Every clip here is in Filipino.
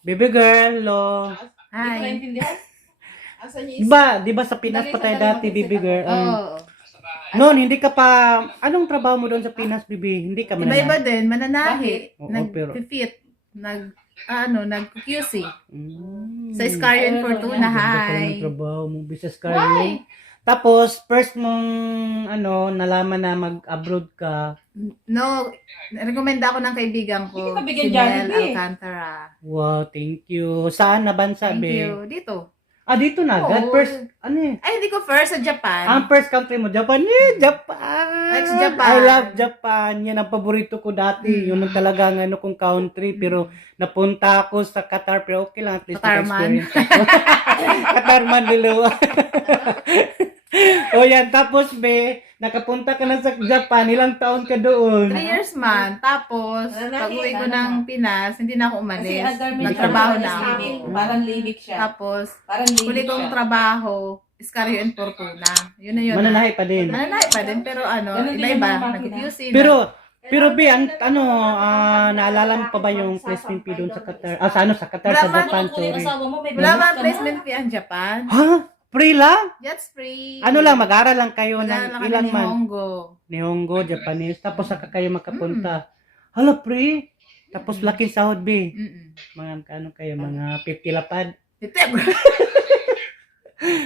Baby girl, lo. Hindi ko Hi. naintindihan. Asan niya Di ba sa Pinas pa tayo dati, baby girl? Oo. Noon, hindi ka pa, anong trabaho mo doon sa Pinas, baby? Hindi ka Iba-iba mananahi. din, mananahi, Oo, pero- nag-fit, nag-QC. Mm. Sa Iscarion Fortuna, Ganda pala ng hi. trabaho mo, business Why? career. Tapos, first mong, nalaman na mag-abroad ka. No, rekomenda ako ng kaibigan ko, Hindi ka bigyan si Mel Jollibee. Alcantara. Wow, thank you. Saan na bansa, Thank be? you. Dito. Dito na agad. Oo. First, Ay, hindi ko first sa Japan. ang first country mo, Japan. Japan! Ex-Japan. I love Japan. Yan ang paborito ko dati. Yun ang talagang kong country. Pero napunta ako sa Qatar. Pero okay lang. At least Qatarman. naka-experience ako. Qatarman dalawa. O yan. Tapos, be, nakapunta ka na sa Japan. Ilang taon ka doon? 3 years man. Tapos, pag-uwi ko ng Pinas, hindi na ako Kasi umalis. Adarmin Nagtrabaho na ako. ako. Parang libik siya. Tapos, Parang huli libik kong siya. trabaho, Iscarion Fortuna. Yun na yun. Mananahi pa din. Mananahi pa din, pero Ganun din iba-iba. ang mga Nag-QC na. Pero be, naalala mo pa ba yung placement fee doon sa Qatar? Sa Qatar, sa Wala man. Japan, sorry. Wala man placement fee ang Japan. Ha? Free lang? That's free. Ano lang, mag-aral lang kayo Mag-aaral lang ng kami ilang ni man? Hongo. Nihongo, Japanese. Tapos saka kayo makapunta. Hala, free? Tapos laking sahod, be. Mm-mm. Mga ano kayo, mga 50 lapad. Ito,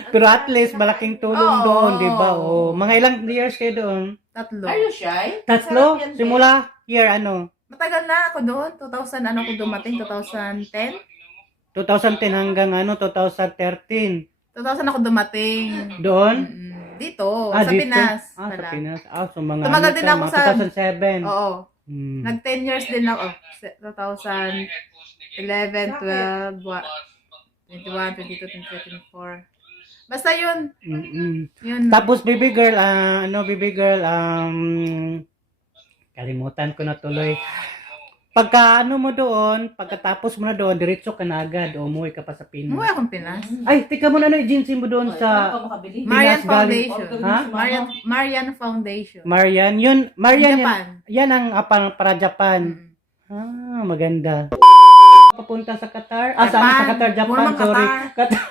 Pero at least, malaking tulong Oo. doon, di ba? O, mga ilang years kayo doon? 3. Are you shy? Tatlo? Sarap yan, Simula, year ano? Matagal na ako doon. 2000, ako dumating? 2010? 2010 hanggang 2013. 2000 ako dumating. Doon? Dito, sa dito? Pinas. Sa pala. Pinas. So mga Tumagal ano din ka, ako mga sa- 2007. Oo. Hmm. Nag 10 years din ako. 2011, 12, 21, 22, 23, 24. Basta yun. Mm-mm. Yun. Tapos baby girl, kalimutan ko na tuloy. Pagkatapos mo na doon, diretso ka na agad o umuwi ka pa sa Pinas. Umuwi akong Pinas. Ay, tika mo na agency mo doon sa makabili. Marian Pinas Foundation. Ha? Marian Foundation. Marian. Japan. Yan ang para Japan. Mm. Maganda. Papunta sa Qatar. Japan. Sa Qatar, Japan, Murmang sorry. Qatar.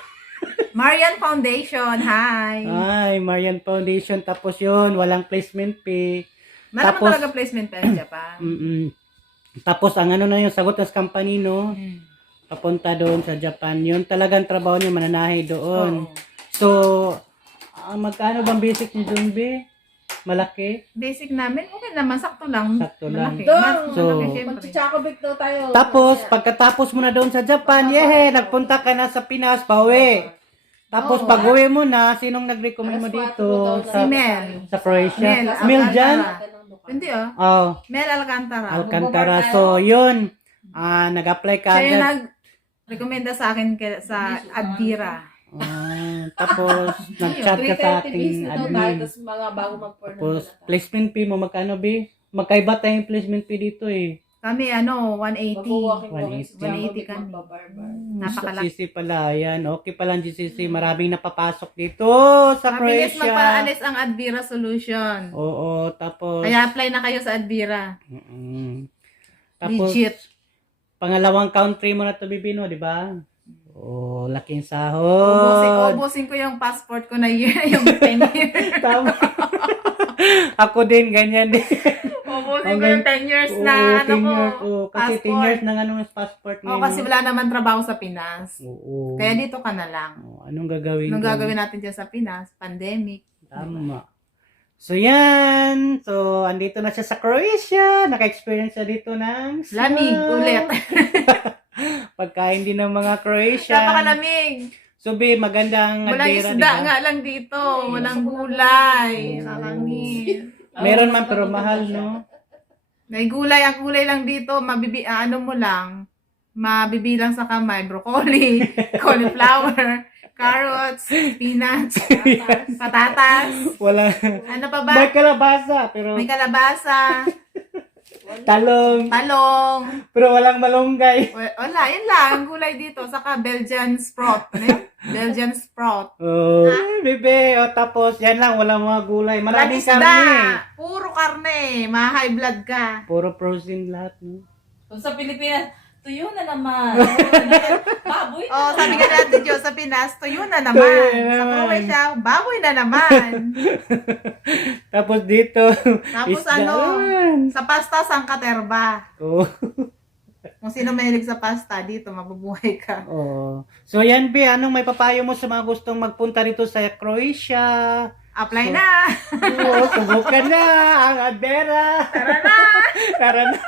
Marian Foundation. Hi. Ay, Marian Foundation. Tapos yun, walang placement fee. Meron tapos- mo talaga placement pa sa Japan. Mm-mm. Tapos ang na yung sagot ng company, no? Mm. Papunta doon sa Japan. Yun talagang trabaho niya, mananahi doon. Oo. So, magkano bang basic niyo doon, be? Malaki? Basic namin, okay naman. Sakto lang. Sakto lang. Malaki. Doon. So, Malaki, syempre. Mag-chocobake daw tayo. Tapos, pagkatapos mo na doon sa Japan, nagpunta ka na sa Pinas, pauwi. Tapos, Oo. pag-uwi mo na, sinong nag-recommend mo dito? Si Mel. Sa Croatia? Mel Mel dyan? Alcantara. Hindi Mel Alcantara. Alcantara. So, yun. Nag-apply ka Siya yung agad. nag-recommenda sa akin sa Advira. Tapos, nag-chat ka sa ating admin. Tapos mga bago mag-porn. Tapos, placement fee mo, magkano, be? Magkaiba tayong placement fee dito, eh. Kami, 180. 180 kami. Napakalaki. GCC pala, yan. Okay pala ang GCC. Maraming napapasok dito sa Mabilis Croatia. magpaalis ang Advira Solution. Oo, tapos... Kaya apply na kayo sa Advira. Tapos, Legit. pangalawang country mo na to, Bibino, di ba? Oh, laking sahod. Ubusin ko yung passport ko na year, yung 10 years. Tama. Ako din, ganyan din. Ubusin ko yung 10 years na, 10 years, kasi 10 passport. years na passport Oo, kasi wala naman trabaho sa Pinas. Oo. Kaya dito ka na lang. Anong gagawin Anong doon? gagawin natin dyan sa Pinas? Pandemic. Tama. So, yan. So, andito na siya sa Croatia. Naka-experience siya dito ng Lamig ulit. Pagkain din ng mga Croatian. Napakalamig. So, be, magandang Walang adira, isda diba? nga lang dito. Walang gulay. Nakakangin. Meron man, pero mahal, no? May gulay. Ang gulay lang dito, mabibilang sa kamay. Broccoli, cauliflower, carrots, spinach, patatas. Wala. Ano pa ba? May kalabasa, pero... May kalabasa. Talong. talong. Pero walang malunggay. Wala, yun lang. Ang gulay dito. Saka Belgian sprout. Ano yun? Belgian sprout. Oh, bebe. O, tapos, yan lang. Walang mga gulay. Maraming Isda. karne. Puro karne. Ma-high blood ka. Puro protein lahat. No? Kung sa Pilipinas, tuyo na naman. Baboy na Oh, sabi naman. nga natin Diyos sa Pinas, tuyo na naman. Tuyo na Sa naman. Croatia, baboy na naman. Tapos dito, Tapos isda ano, naman. sa pasta, sangkaterba. Oh. Kung sino mahilig sa pasta, dito mabubuhay ka. Oh. So yan, Be, anong may papayo mo sa mga gustong magpunta rito sa Croatia? Apply So- na! Oo, subukan na ang Adbera. Tara na! Tara na.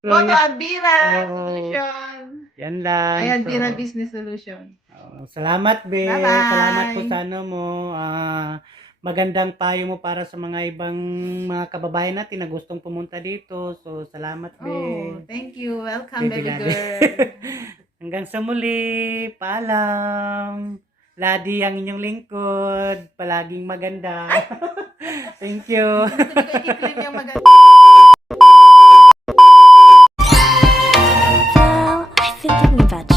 Go to Adbira Oo. Solution. Yan lang. Ayan, So, Adbira Business Solution. salamat, Be. Bye-bye. Salamat po sa ano mo. Magandang payo mo para sa mga ibang mga kababayan natin na gustong pumunta dito. So, salamat, Be. Oh, thank you. Welcome, Baby baby natin. girl. Hanggang sa muli. Paalam. Ladi ang inyong lingkod. Palaging maganda. Thank you. Hindi ko i-claim yung maganda. Well, I've been thinking about